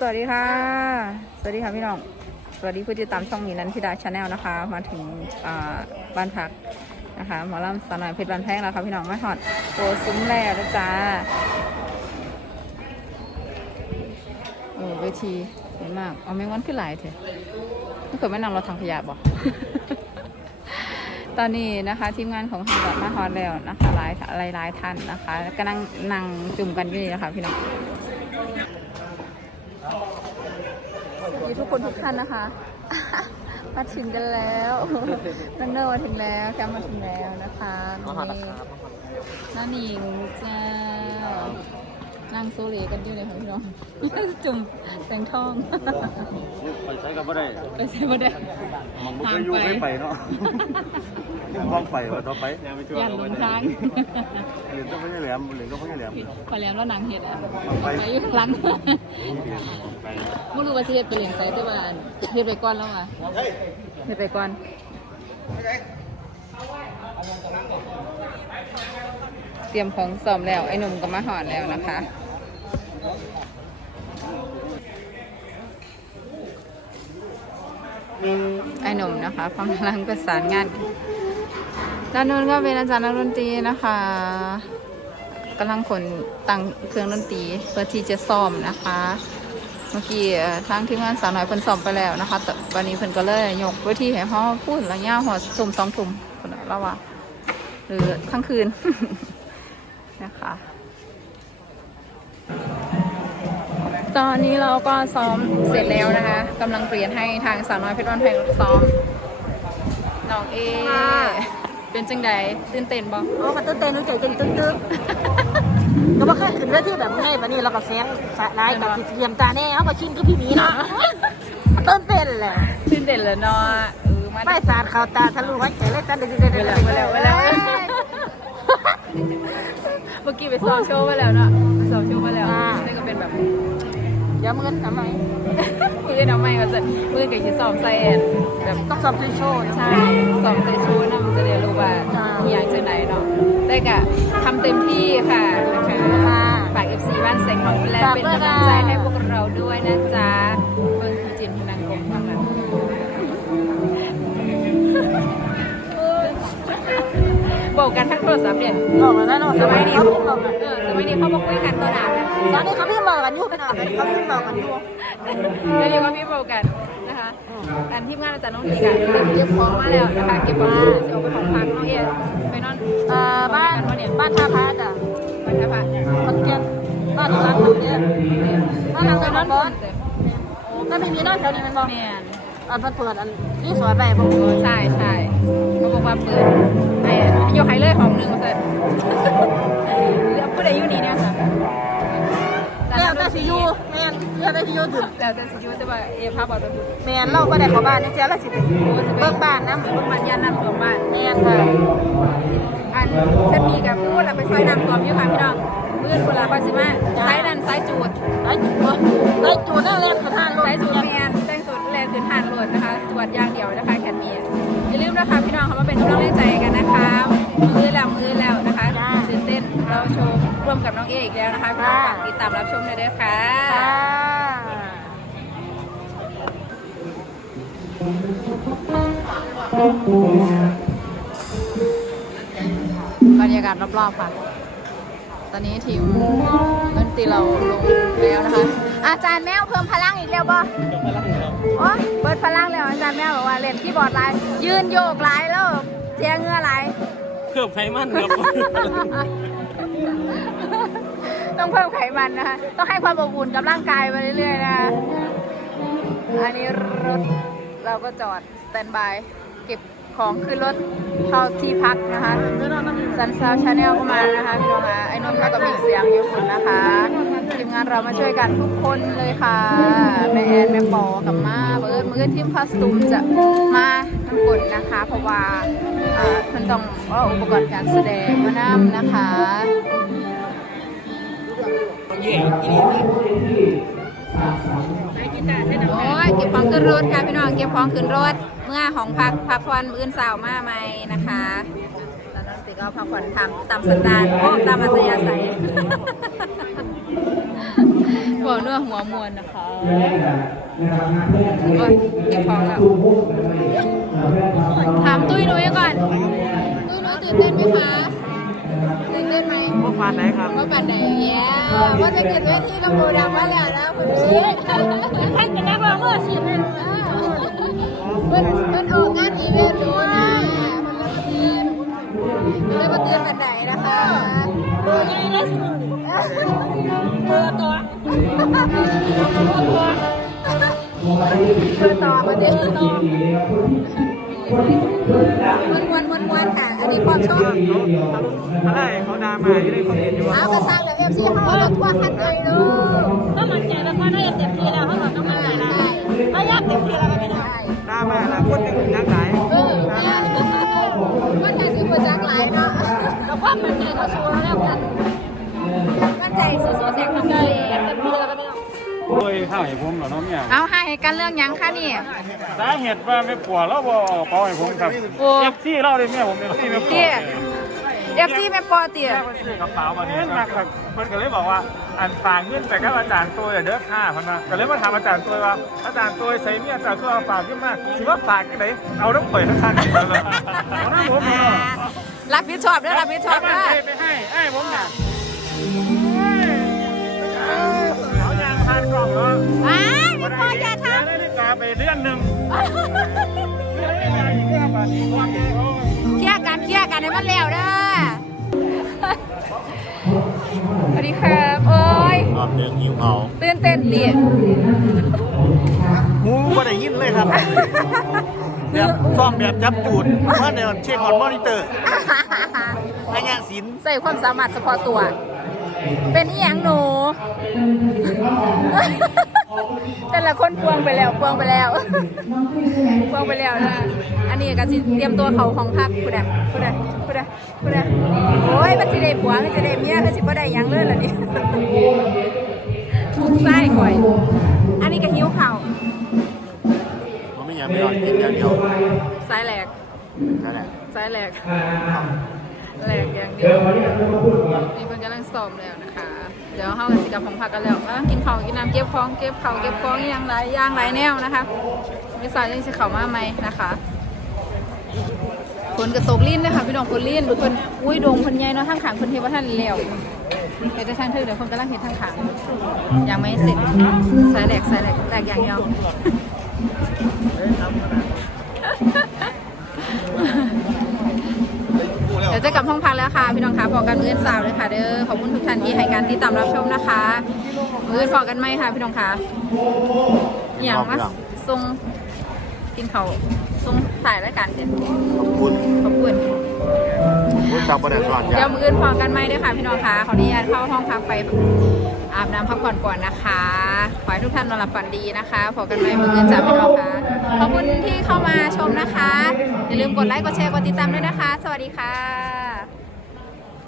สวัสดีค่ะ สวัสดีค่ะพี่น้อง สวัสดีผู้ติดตามช่องมีนันทิดาชาแนลนะคะ มาถึงบ้านพักนะคะหมอลำสาวน้อยเพชรบ้านแพงแล้วค่ะพี่น้องมาหอดโตซุ้มแล้วนะจ๊ะโอ้เวทีสวยมาก เอาแมงวันขึ้นหลายเถอะไม่เคยไม่นำเราทางขยะบอกตอนนี้นะคะทีมงานของทางวัดมาฮอดแล้วนะคะหลายหลายหลายท่านนะคะก็นั่งนั่งจุ่มกันอยู่นี่นะคะพี่น้อง สวัสดีทุกคนทุกท่านนะคะ มาถึงกันแล้วนังเนอร์มาถึงแล้วแคมมาถึงแล้วนะคะนี่น้าหนิงจ้า นั่งโซเลกันอยู่เลยค่ะพี่น้อง จุ่มแสงทอง ไปใช้กับบ่ได้ไปใช่ไหมได้มันบ่เคยอยู่เคยไปเนาะมองไปว่าต่อไปยันหลงทางเหรียญต้องไม่แหลมเหรียญต้องไม่แหลมพอแล้วแล้วนางเห็ดอะไปไปอยู่ข้างหลังไปไม่รู้ว่าสิเฮ็ดไปเลี้ยงไสแต่ว่าเฮ็ดไปก่อนแล้วอะเฮ็ดไปก่อนเต รียมของซ้อมแล้ว ไอ้หนุ่มก็มาหอนแล้วนะคะไอ้หนุ่มนะคะกำลังประสานงานด้านนู้นก็เป็นอาจารย์นักดนตรีนะคะกำลังขนตังเครื่องดนตรีเพื่อที่จะซ้อมนะคะ เมื่อกี้ทางทีมงานสาวน้อยเพิ่นซ้อมไปแล้วนะคะแต่วันนี้เพิ่นก็เลยยกเวทีให้เฮาพูดแล้วย่าหัวสุ่มสองทุ่มคนละแล้วว่าหรือทั้งคืน นะคะ ตอนนี้เราก็ซ้อมเสร็จแล้วนะคะกำลังเปลี่ยนให้ทางสาวน้อยเพชรวันแพงซ้อมน้องเอเป็นจังใดตื่นเต้นบ่โอ้มันตื่นเต้นรู้ใจตึ้งตึ้งตึ้งก็ว่าแค่ขึ้นเวทีแบบง่ายแบบนี้เราก็แซงสะลายกับเทียมตาแน่เอาก็ชินก็พี่หมีเนาะตื่นเต้นแหละตื่นเต้นเลยเนาะเออมาไม่สาดข่าวตาทะลุหัวใจเลยตาเด็ดเด็ดไปแล้วไปแล้วไปแล้วเมื่อกี้ไปซ้อมโชว์มาแล้วเนาะไปซ้อมโชว์มาแล้วนี่ก็เป็นแบบเดี๋ยวมึงทำไมมือน้ำไม่ก็จะมือกับชิซ้อมใส่แอนแบบต้องสอบโชว์นะ ใช่ซ้อมใส่ชูนะมันจะเรียนรู้ว่าจ้ามีอย่างจะไหนเนาะแต่กะทำเต็มที่ค่ะนะคะค่ะฝาก FC บ้านแสงของและฝากเป็นด้วยกำลังใจค่ะให้พวกเราด้วยนะจ๊ะ บอกกันทั้งโทรศัพท์เนี่ยหลอกแล้วนะหลอกสสมัมัยยนี้นี้เขาเขาเออสมัยนี้เขาบอกคุยกันตัวหนากันตอนนี้เขาพี่หลอกกันอยู่เป็นอะไรเขาพี่หลอกกันอยู่เดี๋ยวอยู่กับพี่โบกันนะคะการทีมงานอาจารย์น้องตีกันเก็บของมาแล้วนะคะเก็บของมาจะเอาไปของพักน้องเอ๋ไปนอนเอ่อบ้านบ้านท่าพระจ้ะบ้านนะคะคนเกียนบ้านร้านคนเกียนบ้านหลังไปเป็นนบ้าอนนบอสเต็มถ้าไม่มีนอนแถวนี้มันบอก แมนอันเปิดอันนี่สวยไปบอกโอ้ใช่ใช่เขาบอกว่าเปิดไอ้ยกไฮเลยของหนึ่งมาเสร็จเหลือผู้ใดอยู่นี่เนี่ยค่ะแล้วแต่สิยูแม่นแล้วแต่สิยูถึงแล้วแต่สิอยู่แต่ว่าเอพาบอกตัวพูดแม่นเราก็ได้เข้าบ้านนี่เสียแล้วสิไปโอ้สิไปเบิ่งบ้านนะเบิ่งบ้านย่านน้ำท่วมบ้าน แม่นค่ะอันเช่นมีกับพูดเราไปซอยน้ำท่วมอยู่ค่ะพี่น้องมื่นเวลาไปสิมาสายนั่นสายจูด ไอ้จูไอ้จูนั่นแหละคือทานรถ สายจูดแมน แต่งตัวแลนคือทานะคะตรวจอย่างเดียวนะคะแคทมีอย่าลืมนะคะพี่น้องเขามาเป็นกำลังใจกันนะคะมือแล้วมือแล้วนะคะตื่นเต้นเราโชว์ร่วมกับน้องเออีกแล้วนะคะพี่น้องฝากติดตามรับชมเลยด้วยค่ะบรรยากาศรอบๆค่ะ ตอนนี้ทีมดนตรีเราลงแล้วนะคะ อาจารย์แมวเพิ่มพลังอีกแล้วบ่โอ้เปิดพลังแล้วอาจารย์แมวบอกว่าเล่นคีย์บอร์ดไลน์ยืนโยกไลน์แล้วเสียเหงื่อไหลเพิ่มไขมันครับต้องเพิ่มไขมันนะคะต้องให้ความอบอุ่นกับร่างกายไปเรื่อยๆนะคะอันนี้รถเราก็จอดสแตนบายเก็บของขึ้นรถเข้าที่พักนะคะซันซาวชาแนลก็มานะคะพี่น้องคะไอ้นนท์ก็กับมีเสียงอยู่คุณนะคะทีม งานเรามาช่วยกันทุกคนเลยค่ะแม่แอนแม่ปอกับมาเบิร์ดมือทีมคอสตูมจะมาทั้งคนนะคะ เพราะว่าอ่ามันต้องเอาอุปกรณ์การแสดงมานำนะคะโอ้ยเก็บของขึ้นรถค่ะพี่น้องเก็บของขึ้นรถ เมื่อของพักพักผ่อนมื้ออื่นสาวมาไหมนะคะแล้วน้องติ๊กก็พักผ่อนทำตามสันดานโอ้ตามอัธยาศัย หัวเนื้อหัวมวลนะคะโอ๊ยเก็บของแล้วถามตุ้ยนุ้ยก่อน ตุ้ยนุ้ยตื่นเต้นไหมคะตื่นเต้นไหมพวกมาไหนครับว่าปันไหนเนี่ยว่าจะกินเวทีลำบูดังมาแล้วนะคุณชีท่านเป็นนักร้องเมืออาชีพเลยมันมันออกงานอีเวนต์รู้นะมันเลยมาเตือนมันเลยมาเตือนปันไหนนะคะ เบอต่อมาเด็กต่อมันวนวนวนค่ะ อันนี้ความชอบอะไรเขาดามาอยู่ในคอมเมนต์อยู่ว่าเอากระซังเหลือเอฟซีเขาเอาทั่วขั้นเลยลูกก็มันใจแล้วก็ได้เต็มที่แล้วเขาบอกต้องมาไหนนะก็ยากเต็มที่แล้วก็ไม่ได้ดามาแล้วคนหนึ่งนักไหนเออมันใจสิบจักหลายเนาะแล้วความมันใจเขาสู้แล้วกัน ใจสู้ๆเสียงมันใจเต็มที่แล้วก็ไม่ต้องโอ้ยข้าวให้ผมเหรอน้องเนี่ยเอาให้กันเรื่องยังคะนี่ สาเหตุว่าไม่ปวดแล้วบ่เป่าให้ผมครับโอ้ เอฟซีเล่าเลยแม่ผมเนี่ยที่ไม่ปวดเตี้ยเอฟซีแม่ปอเตี้ยแม่มันซื้อกระเป๋ามาเนี่ยครับมันก็เลยบอกว่าอันฝากเงินไปกับอาจารย์ตัวเด้อค่ะพันนะก็เลยมาถามอาจารย์ตัวว่าอาจารย์ตัวใส่เมียอาจารย์ตัวเอาฝากขึ้นมาถือว่าฝากกันไหนเอาน้ำข่อยข้างๆกันเลยเอาน้ำผมเหรอรับผิดชอบด้วยรับผิดชอบไปด้วยไปให้ไอ้ผมน่ะเอายางพานกล่องเหรออ้ายแม่ปออย่าทได้นาฬิกาไปเดือนหนึ่งเดือนนาฬิกาอีกเรื่องบาทอีกวันเดียวำเคลียร์กันเคลียร์กันให้มันแล้วเด้อสวัสดีครับโอ้ยรอบเดือนหิวเขาตื่นเต้นเดียหูก็ได้ยินเลยครับแบบซ่อมแบบจับจูดเมื่อเดี๋ยวเช็คออนมอนิเตอร์พยาศิลป์ ใส่ความสามารถเฉพาะตัว เป็นอีหยังหนู แต่ละคนพวงไปแล้วพวงไปแล้วพวงไปแล้วนะ อันนี้ก็สิเตรียมตัวเขาของพักผู้ใดผู้ใดผู้ใดผู้ใดโอ้ยมันสิได้ผัวมันสิได้เมียมันสิบ่ได้หยังเลยล่ะนี่ทุกไส้ข่อย อันนี้ก็หิ้วเข่าวมันไม่อยากไม่รอดกินอย่างเดียวสายแหลกนั่นแหละสายแหลก แหลกอย่างเดียวนี่เพิ่นกำลังซ้อมแล้วนะคะ เดี๋ยวเฮากันสิกลับของพักกันแล้วกำลังกินข้าวกินน้ำเก็บของเก็บข้าวเก็บของอหย่างไรอย่างไรแนวนะคะวิสายังสิเข้ามาไหมนะคะฝนกระตกลิ้นนะคะพี่น้องฝนลิ้นเพิ่นอุ้ยโดงเพิ่นใหญ่เนาะทางขางเพิ่นเฮ็ดบ่ทันแล้วเฮ็ดแต่ทางเทึกเดี๋ยวเพิ่นกำลังเฮ็ดทางขางยังไม่เสร็จสายแหลกสายแหลกแตกอย่างเดียว เดี๋ยวจะกลับห้องพักแล้วค่ะ พี่น้องคะพอกันมื้ออนสาวเลยค่ะเด้อขอบคุณทุกท่านที่ให้การติดตามรับชมนะคะ มื้ออนพอกันไหมค่ะพี่น้องคะอหย่างมาทรงกินเขาวทรงถ่ายรายการเด็ดขอบคุณขอบคุณ คุณจับประเด็นก่อนเดี๋ยวมือออนพอกันไหมด้วยค่ะพี่น้องคะขออนุญาตเข้าห้องพักไปอาบน้ำพักผ่อนก่อนนะคะขอให้ทุกท่านนอนหลับฝันดีนะคะพอกันไหมมือออนจ้าพี่น้องคะขอบคุณที่เข้ามาชมนะคะ อย่าลืมกดไลค์กดแชร์กดติดตามด้วยนะคะ สวัสดีค่ะ